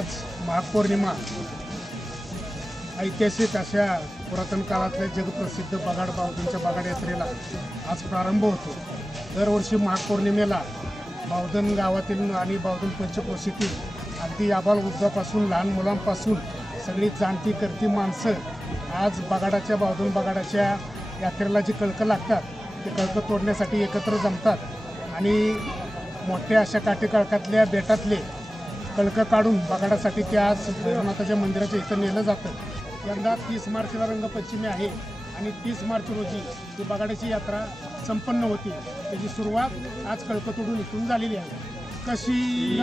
आज महापौर्णिमा ऐतिहासिक अशा पुरातन काळातल्या जगप्रसिद्ध बगाड बावधनच्या बगाड यात्रेला आज प्रारंभ होतो। दरवर्षी महापौर्णिमेला बावधन गावातील आणि बावधन पंचक्रोशीतील अगदी आबालवृद्धापासून लहान मुलांपासून सगळी जाणती करती माणसं आज बगाडाच्या बावधन बगाडाच्या यात्रेला जी कळकं लागतात ते कळकं तोडण्यासाठी एकत्र जमतात आणि मोठ्या अशा काटेकळकातल्या बेटातले कळकं काढून बगाडासाठी ते आज भैरवनाथाच्या मंदिराच्या इथं नेलं जातं। यंदा 30 मार्चला रंगपंचमी आहे आणि 30 मार्च रोजी ही बगाडाची यात्रा संपन्न होती। त्याची सुरुवात आज कळकं तोडून इथून झालेली आहे। कशी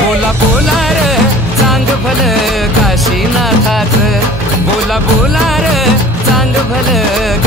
बोला बोला रे चांग भलं काशीनाथाचं, बोला बोला रे चांग भलं